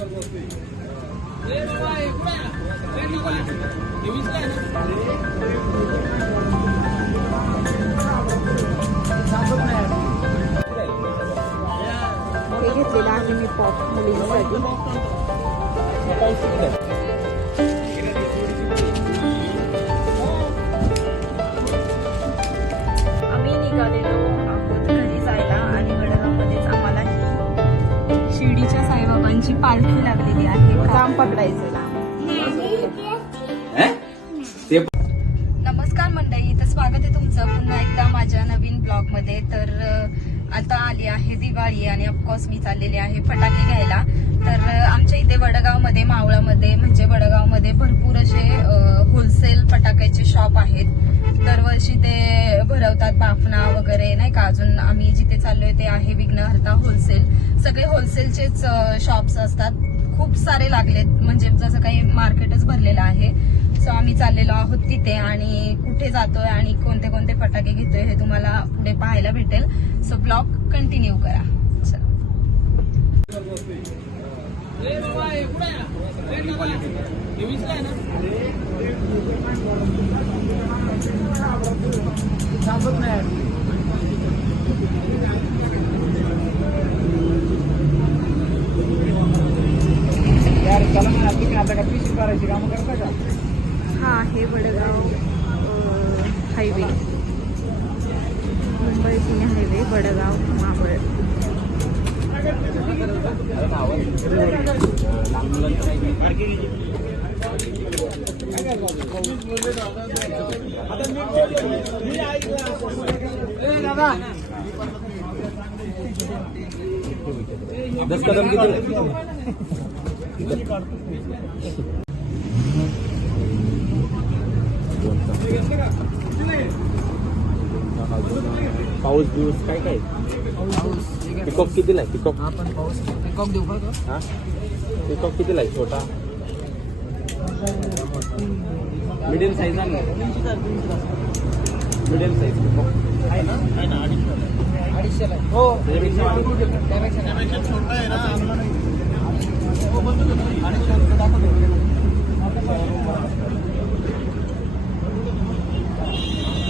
हे घेतलेलं आहे मी पॉप मुलींसाठी साईबाबांची पालखी लागलेली आहे. काम. पकडायचं नमस्कार मंडळी तर स्वागत आहे तुमचं. पुन्हा एकदा माझ्या नवीन ब्लॉगमध्ये तर आता आली आहे दिवाळी आणि ऑफकोर्स मी चाललेली आहे फटाके घ्यायला. तर आमच्या इथे वडगावमध्ये मावळामध्ये म्हणजे वडगावमध्ये भरपूर असे होलसेल फटाक्याचे शॉप आहेत. दरवर्षी ते भरवतात बाफना वगैरे नाही का? अजून आम्ही जिथे चाललोय ते आहे विघ्नहर्ता होलसेल सगळे होलसेलचेच शॉप्स असतात. खूप सारे लागलेत. म्हणजे जसं काही मार्केटच भरलेलं आहे. सो आम्ही चाललेलो आहोत तिथे आणि कुठे जातोय आणि कोणते कोणते फटाके घेतोय हे तुम्हाला पुढे पाहायला भेटेल. सो ब्लॉग कंटिन्यू करा. चला यार चला ना तुम्ही आता का पिशी करायची कामं करता का हा आहे वडगाव हायवे मुंबई पुणे हायवे वडगाव मावळ दस कदम किती पाऊस दिवस काय काय? पिकॉक कितीला आहे पिकॉक आपण पाऊस पिकॉक देऊ का तो? हा पिकॉक कितीला आहे छोटा मिडियम साईज आहे ना मिडियम साईज पिकॉक आहे ना आहे ना अडीचशेला आहे. हो त्याच्यापेक्षा वाढ- त्यापेक्षा नाही. हे घेतलेलं आहे मी पॉप मुलींसाठी पाऊस किती आहे ग्रीन कलर आहे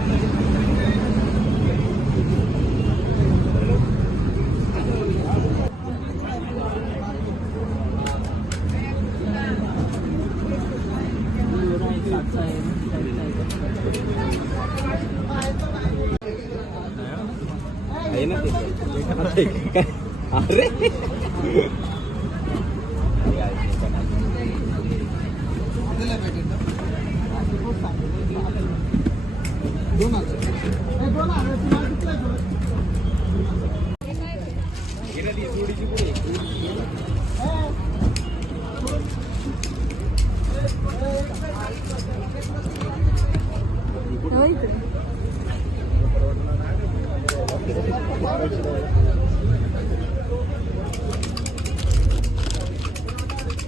तो? आहे ना ते काय? अरे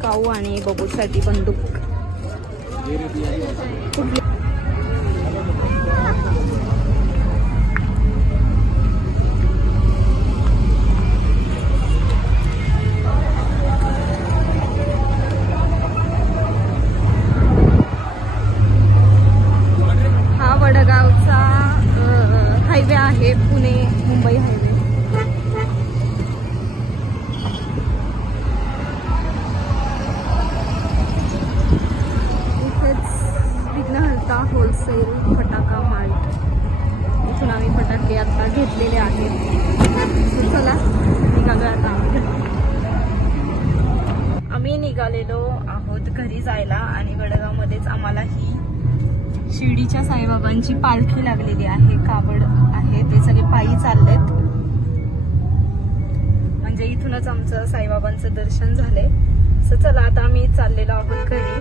काऊ आणि बबूसाठी बंदूक मुंबई हायवे. इथेच विघ्नहर्ता होलसेल फटाका मार्ट इथून आम्ही फटाके आता घेतलेले आहेत. चला निघालो आता. आम्ही आम्ही निघालेलो आहोत घरी जायला आणि वडगावमध्येच आम्हाला ही शिर्डीच्या साईबाबांची पालखी लागलेली आहे कावड आहे ते सगळे पायी चाललेत. म्हणजे इथूनच आमचं साईबाबांचं दर्शन झालंय. सो चला आता आम्ही चाललेलो आहोत घरी.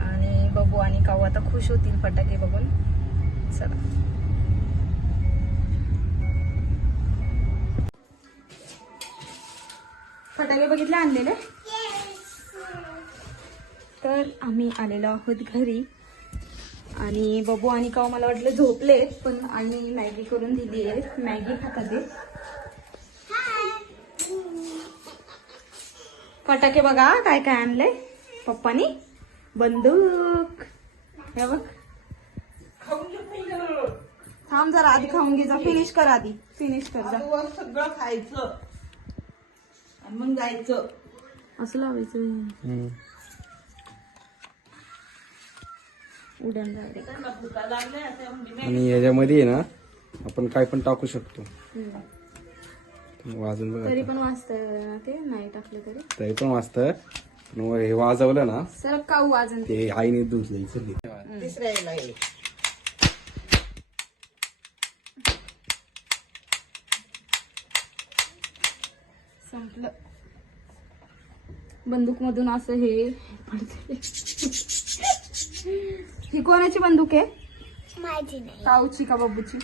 आणि बबू आणि काऊ आता खुश होतील फटाके बघून. चला. फटाके बघितले आणलेले? तर आम्ही आलेलो आहोत घरी. आणि बबू आणि काऊ मला वाटलं झोपले पण आणि मॅगी करून दिली आहे. मॅगी खातात फटाके बघा काय काय आणलंय. पप्पानी. बंदूक. हे बघ. थांब जरा आधी खाऊन घे जा. फिनिश कर आधी. फिनिश कर जा. वर सगळं खायचं. आणि मग जायचं. असं लावायचं. आणि याच्यामध्ये आहे ना आपण काय पण टाकू शकतो. वाजून बघा तरी पण वाचतंय ना ते नाही टाकलं तरी. तरी पण वाजतं. हे वाजवलं ना सर काऊ वाजन. ते आईने दूध द्यायचं तिसऱ्या. संपलं. बंदूक मधून असं हे पडते ही कोणाची बंदूक आहे? माझी नाही. काऊची का बाबूची?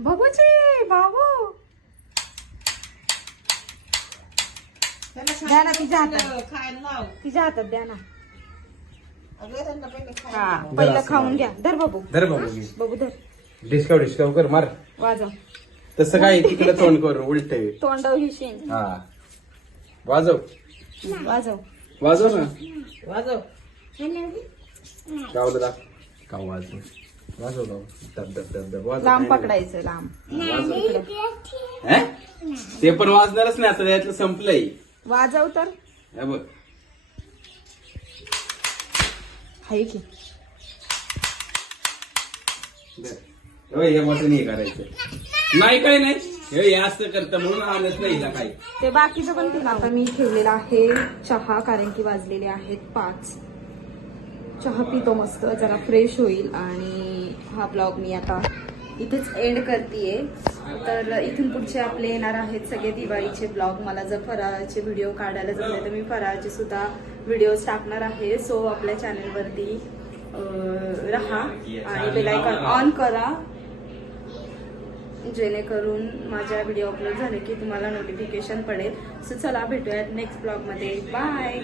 बाबूची बाबू. द्या ना तिच्या हातात. तिच्या हातात द्या ना. अगं त्यांना पहिले हा खाऊन घ्या. धर बाबू. धर बाबू बाबू धर. डिस्काव डिस्काव कर मार. वाजव. तसं काय तिकडे तोंड कर उलट तोंडाव ही हा. वाजव. वाजव. वाजव ना. वाजव. का वाजव लांब पकडायचं लांब. हे? ते पण वाजणारच नाही आता त्यातलं संपलंय. वाजव तर. हे बघ. की. होय, हे बटन हे करायचं. नाही काय नाही. हे हे असं करतं म्हणून आणत नाही हिला काही. ते बाकीचं पण तिला आता मी ठेवलेला आहे चहा कारण की वाजलेले आहेत पाच. चहा पितो मस्त जरा फ्रेश होईल आणि हा ब्लॉग मी आता इथेच एंड करते तर इथून पुढचे आपले येणार आहेत सगळे दिवाळीचे ब्लॉग मला जर फराळाचे व्हिडिओ काढायला जमले तर मी फराळाचे सुद्धा व्हिडिओज टाकणार आहे. सो आपल्या चॅनलवरती राहा आणि बेलायकॉन ऑन करा. जेणेकरून माझ्या व्हिडिओ अपलोड झाले की तुम्हाला नोटिफिकेशन पडेल. सो चला भेटूयात नेक्स्ट ब्लॉगमध्ये बाय